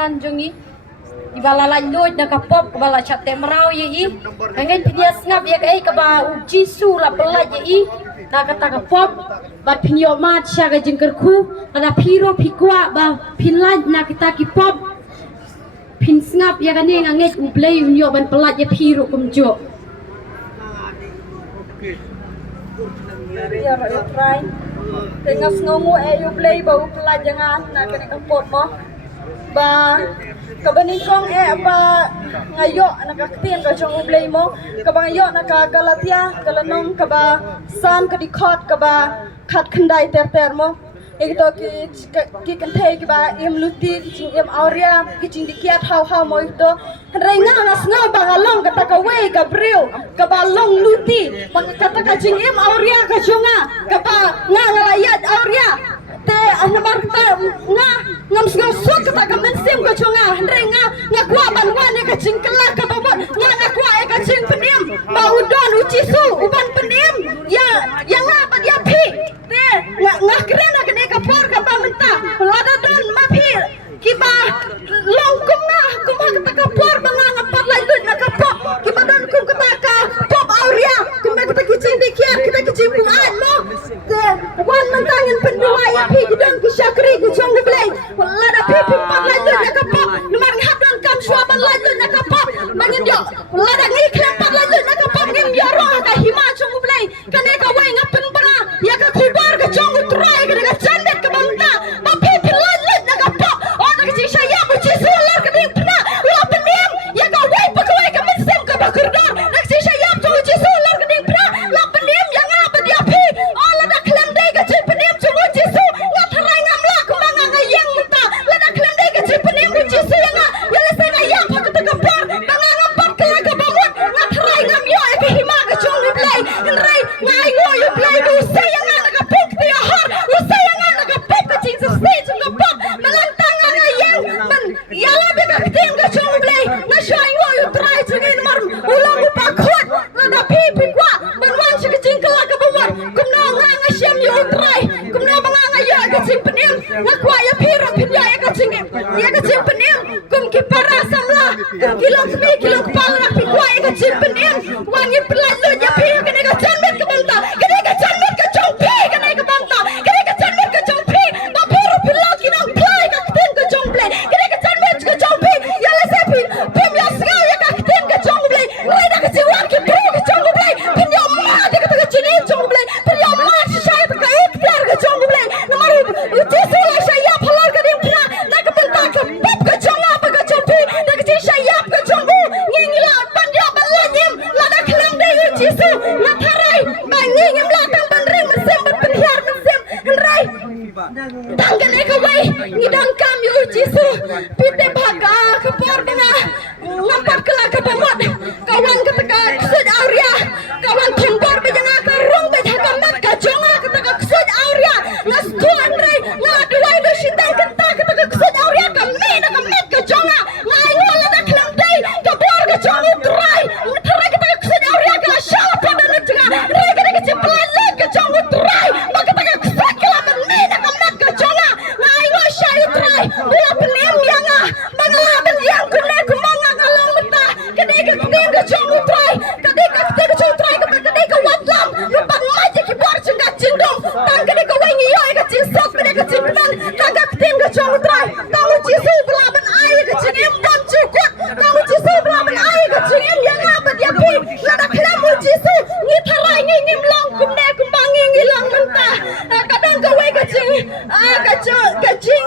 ran jongi ibala lanjut na kapop kabala chate merau ye angin pinyas ngap ya kai kaba ujisu la pelaj ye na kata kapop bat pinyo mat syaga jengkerku ada piro pikwa ba pinlaj na kita kipop pin ngap ya kane angin ublay unyo ban pelaj ye piro kumjo ya rakyat rai tengah ngomu ublay bau pelaj jangan na kene kapop mo ba kabanikong ba ngayo nakaktin ka jong ublay mo kabangayo nakagalatia kalanong kaba san kadikot kaba khat khandai ter mo ito ki kantay ba imluti im auria kijing dikiat how mo ito renga ngas nga bangalong katakaway gabriel kabalong luti kata kajing im auria kajonga kaba nga ngalayat auria te anabar ta nga ngam suk ta kamen sim ko chunga renga nga kwa banwan ka cingkela ka babon nga kwa ka cing penim ba udon ucisu uban penim ya nga ba dia pi te nga krena ka ka por ka pamenta lada don mapi kiba longkum nga kuma ka ka por banga nga parlay lut na ka pop kiba don kum ka ka pop auria kuma ka kicing dikiar kita kicing buan mo te wan mantangin pendua ya pi don kisakri kicong blay lada pi pat lanjut na ka pop lumar nghabon kam swaban lanjut na ka pop mangin yo lada ngi klem pat lanjut na ka pop ngim yo ro ka hima chong blay kane ka way ngapen para ya ka kubar ka chong utrai ka chandet ka banta ba pi lanjut na ka pop o na ka saya mo chisular ka ding pna la penim ya ka way pa ka way ka mensem ka bakurdar na ka saya chong chisular ka ding pna la penim ya nga ba dia pi o lada klem dai ka chin penim chong chisu nga tharai ngam la ka nga ngayeng menta lada klem dai ka chin penim chisu ya nga ya la sai ngayang pa ka ka par nga ngam ka ka bamut nga tharai ngam yo e ka hima ka chong blay rai ngai ngo yo blay du sai nga ka pok ti har u sai nga ka pok ka chin stage nga pok malantang nga ngayeng man ya la be ka tin ka chong blay na shai ngo yo try chingin mar ulang pa khot lada pi kwa man wan shi ka chin kala ka bamut kum na nga shem yo try kum na banga nga yo ka chin penim nga kwa ya piro pinya ya ka chin penim kum ki para samla kum kilong smi kilong kepala pi kwa ya ka chin penim wangi pelanjut ya pi kene ka chanmet ka banta kene ka chanmet ka chong pi kene ka banta kene ka chanmet ka chong pi ba piro pilang kinang play ka tin ka chong play kene ka chanmet ka chong pi ya la se pi pim ya sgaw ya ka tin ka chong play rai na ka si wan ki pro ka chong play pin yo ma de ka ka chin chong play pin yo ma shai ka ek plar ka chong play na maru uti la shai ya phalar ka dim pina na ka banta ka pop ka chong apa ka chong pi na ka chin shai ya ka chong bu nging la ban yo ban la nim la da klang de uti su na tharai ba nging la tang ban ring man sem ban piar man sem rai tanggan eka way ngidang kam yu jisu pite bhaga kapor banga ngapat kala ka pamot kawan kataka ksud auria kawan thembor bejanga ka rong bejaka mat ka jonga kataka ksud auria ngas tuan rai ngaduai do sitang kata kataka ksud auria ka me na ka mat ka jonga ngai ngola da klang dai ka bor ka jonga trai trai kataka ksud auria ka shala pada na jonga rai kataka chiplan ka jonga trai makataka ksud kala me na ka mat ka jonga ngai ngo shai trai ula penim yang mangala ben yang kunne kumanga ngalong mata kadeka kadeka chong trai kadeka kadeka chong trai kadeka watlam ban maji ki bor chunga chindom tang kadeka wengi yo ka chin sok kadeka chimpan kadeka kadeka chong trai tamu chisu belaban ai ka chingim dam chukut tamu chisu belaban ai ka chingim yang apa dia pi lada klamu chisu ni tharai ni nim long kumne kumbangi ngi long menta kadang ka wei ka ching ka ching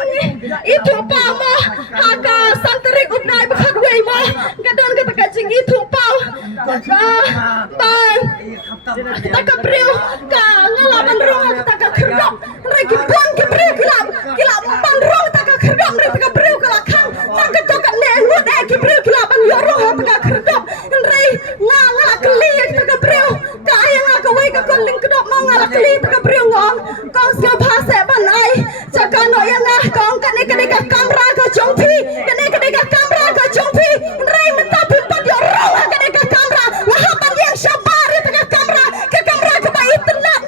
itu pa mo haka santri upnai bakhat wei mo kadang ka ka ching itu pa bang ta ka breu ka ngalaban rong ta ka khrdop rai ki bon ki breu kila ban rong ta ka khrdop rai ta ka breu kala khang ta ka to ka ne ngut ki breu kila ban yo rong ta ka khrdop rai ngala kli ta ka breu ka yang ka wei ka koling kedop ngala kli ta ka breu ngong kong sia phase ban ai chakano yang kong ka ne ka kamera ka chongpi ka ne ka kamera ka chongpi rai mata pimpat yo rong ka ne ka kamera ngahaban yang sabar ta ka kamera ka ba internet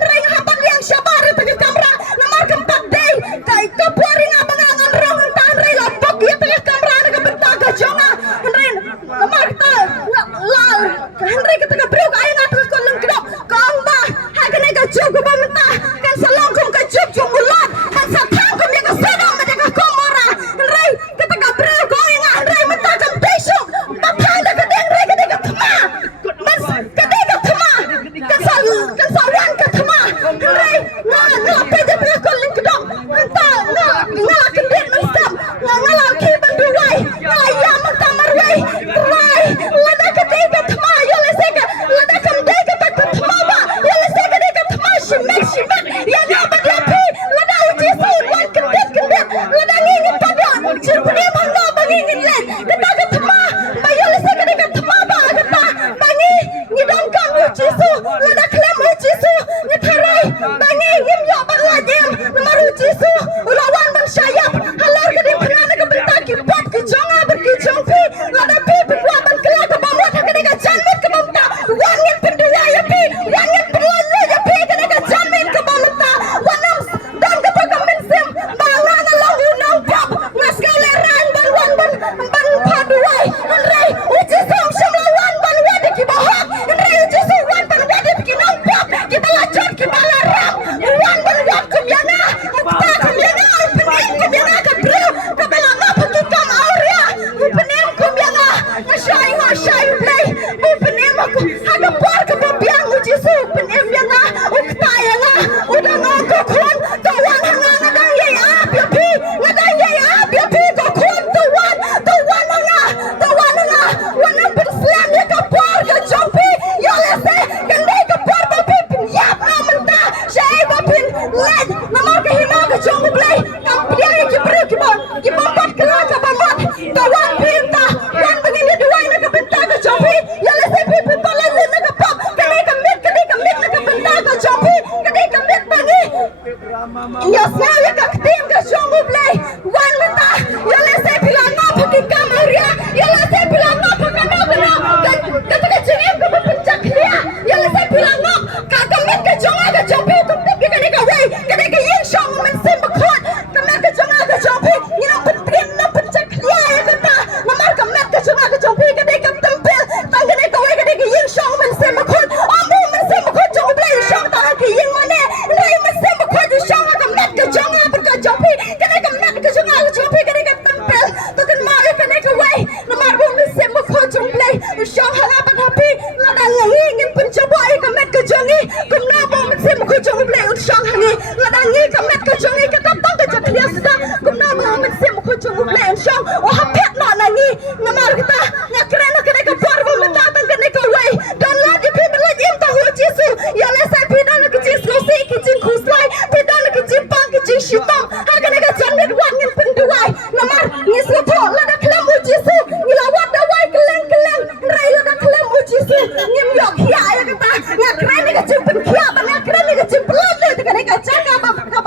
hanga bangingin len kata ketema bayo lese kene ketema ba kata bangi ngidang kam yu jisu lada klem yu jisu ngitharai bangi ngim yo barlajem namaru jisu ulawan bang syayap halar kene phana ke benta ki pot ki jonga ber ki jongpi lada pi kwa ban kela ke bamot kene ka janmit ke bamta wangin pendua ya pi wangin pendua ya pi kene ka janmit ke bamta wanam dan ke pagamen sim banga ngalong unang pop ngaskau leran ban wan ban paduai rei uji sam shamlawan ban wadi ki bahak rei uji sam wan ban wadi ki nong pop ki balachot ki balarang wan ban wad kum yana mukta kum yana pening kum yana ka bru ka belanga pakikam auria pening kum yana ngasai play pening aku haga por ka babiang uji sam pening yana ukta yana udah ngoko kon kawan hanga ngadang ye ap ya pi ngadang ye ap ya pi ko kon tuwan hanga wanam berslam ya ka por ka jompi yo lese kande ka por babi yap na menta syai babin led namar ka hima ka jong play kam pia ki bru ki bombat kala ka bamot tawan pinta wan begini dua na ka benta ka jompi yo lese pi pala na ka pop kande ka mit na ka benta ka jompi kande ka mit bangi yo snaw ya ka tim ka jong play wan menta yo lese pilanga pakikam auria yo lese pilanga pakana kata ka jengem ka pencak lia yo lese pilanga ka kamit ka jonga ka jompi tum tapi kane ka wei kane ka yin shong men sim bakot kamit ka jonga ka jompi ngina pentin na pencak lia ya kata namar kamit ka jonga ka jompi kane ka tempel tang kane ka wei kane ka yin shong men sim bakot ambu men sim bakot jong play shong ta ka yin mane rai men sim bakot shong ka met ka jonga ka jompi kane ka met ka jonga ka jompi kane ka tempel to kan ma kane ka wei namar bu men sim bakot jong play shong hanga pa happy ladang ngin pencobai ka met ka jongi kumna bu men sim bakot jong play shong hangi ladang ngi ka met ka jongi ka tapang ka jaklia suda kumna bu men sim bakot jong play shong o hapet no nangi namar kita ngakre na kane ka par bu men datang kane ka wei don la di pi la jim ta hu jisu ya le sai pi don ka jis ko si ki jin khuslai pi don ka jim pang ki jin shitam ha kane ka janget wan ngin penduai namar ngis ko tho la da klam u jisu ngila wat da wai keleng rai la da klam u jisu ngim yok hia ya kata ngakre ni ka jim pen khia ba ngakre ni ka jim pelan le kane ka jaka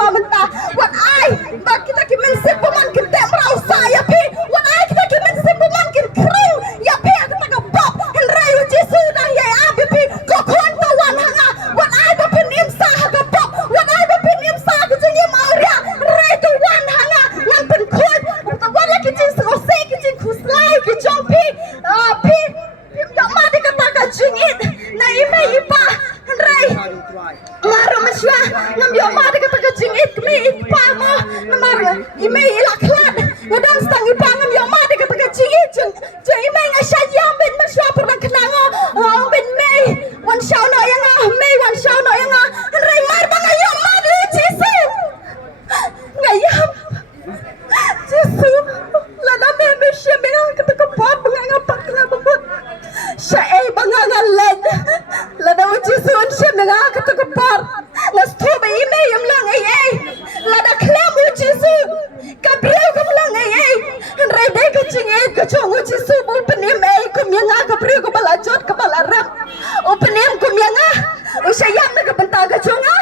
ba menta wat ai ba kita ki men sip man kin tem rau sa ya pi wat ai kita ki men sip man kin kring ya pi kita ka pop rai u jisu na ya abi pi ko kon ta wan hanga wat ai ba pen im sa ha ka pop wat ai ba pen im sa ka jing im auria rai tu wan hanga ngan pen kon ta wala ki jing so se ki jing khuslai ki jompi pi ya ma de ka ta ka jingit na ime ipa rai maro masya ngam yo ma de ka ta ka jingit mi ipa mo namar ime ilaklat ngadang stang ipa ngam yo ma de ka ta ka jingit je ime ngasya yam ben masya perang kenango ben mei wan shau no yang mei wan shau no yang rai mar bang yo ma de jisu ngayam jisu lada me me she me ka ta ka pop nganga pak na babot syai banganga led lada jisu on she me ka ta ka par las tu be ime yam lang ai lada klam jisu ka breu ka lang ai rai dai ka chinget ka chong jisu bu penim ai kum yang ka breu ka balajot ka balarap o penim kum yang o syayam na ka benta ka chonga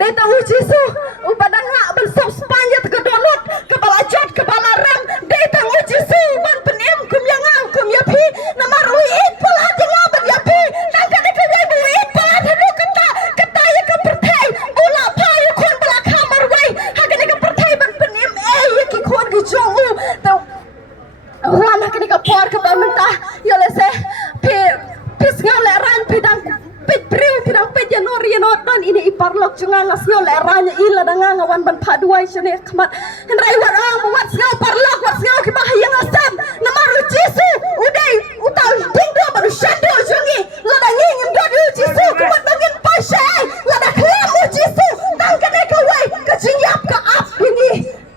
dai ta jisu o padanga bal sop spanya ka donut ka balajot ka balarap dai ta jisu ban penim kum yang kum ya pi namar uit pala dinga ban ya pi nang ka ka wei bu uit pala thadu kata ya ka perthai ula pa ya kon bala khamar wei ha ka ka perthai ban penim ai ki kon ki chong u ta wan ha ka por ka ba menta yo le se pi pisngal le ran pidang pit priu pidang pit ya nor don ini iparlok junga ngasio le ran ila danga ngawan ban paduai shone khmat rai wat wat ngau parlok wat ngau ki bahaya ngasam namar jisu udai utau ding do baru shando jungi lada ngim do jisu kumat bangin pasai lada klam jisu tang kane ka wai ka jingyap ka ap ini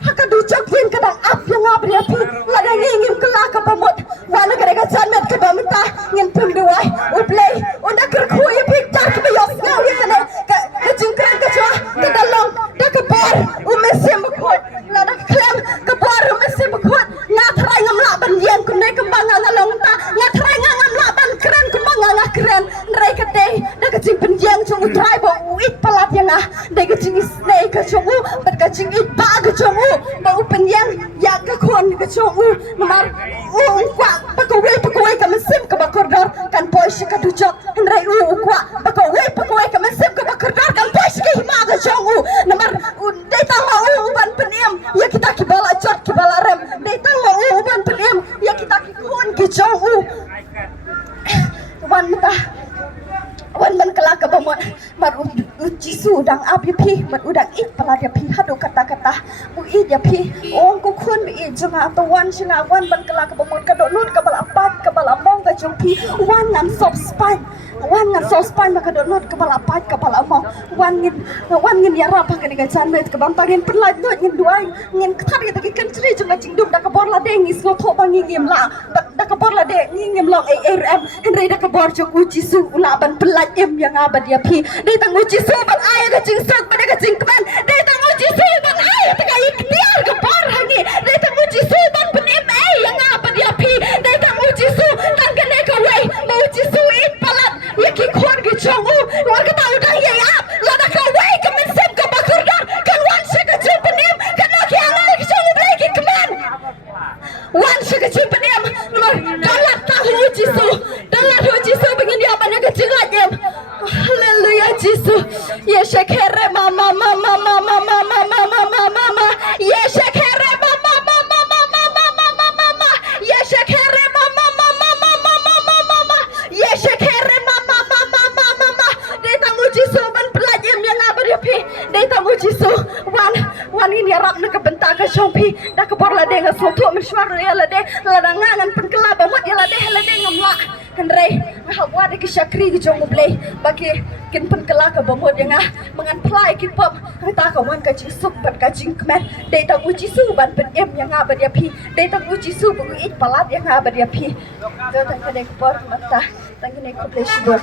haka du chok win kadang ap yang abri api lada ngim kala ka pamot wala kare ka janmet ka bamta ngin pum duai u play unda ker khui picture ka bayos ngau ya kane ka jingkran ka chwa ka dalong da ka par u mesim khot lada klam ka par u mesim khot namar kwa pakaway kamasim ka bakordor kan pois ka dujok henry kwa pakaway kamasim ka bakordor kan pois ka himaga jongu namar data ma uban penem ya kita kibala jot kibala rem data ma uban penem ya kita kikun ki jongu wan man kala ka bamon mar jisu dang abi pi man udang it pala dia pi hadu kata-kata u i dia pi ong ku kun bi i jonga to wan singa wan man kala ka bamon ka do lut ka bala pat ka bala mong ka jong pi wan ngan sop span maka do lut ka bala pat ka bala mong wan ngin ya rap ka ni ka chan met ka bam tangin pelaj do ngin duai ngin thar ka ki kan tri jonga jing dum da ka bor la de ngis ngo tho bang ngim la da ka bor la de ngim long ARM henry da ka bor jong u jisu ula ban pelaj em yang abad ya pi dei tang uji sobat ayah ka jing sok pada ka jing kman dei tang uji sobat ayah ta ka ikhtiar ka par hangi dei tang uji sobat pen em yang abad ya pi dei tang uji su tang ka ne ka wei ma uji su it palat ya ki khon ki chong u war ka ta udang ye ap la da ka wei ka men sem ka bakurdar kan wan se ka jing pen em kan no ki ala ki chong u blai ki kman wan se ka jing pen em nomor dalat ta uji su begin dia apa ka jing la em Haleluya Jesus. Yeshekere mama Yeshekere mama Yeshekere mama Yeshekere mama Deta muji so ban pelajem yang ngabar ya pi Deta muji so wan ini arab nak bentak ke shompi dak bor la de nga so to mishwar ya la de la ngangan penkelaba mot ya la de ngamla Henry hawa de syakri ki jong blay bagi kin pen kala ka bomod yang mangan plai ki pop ta ka wan ka jing sup pat ka jing kmen de ta uji su ban pen em yang abad ya pi de ta uji su bu it palat yang abad ya pi do ta ka de bor mata ta ki ne ko blay shibor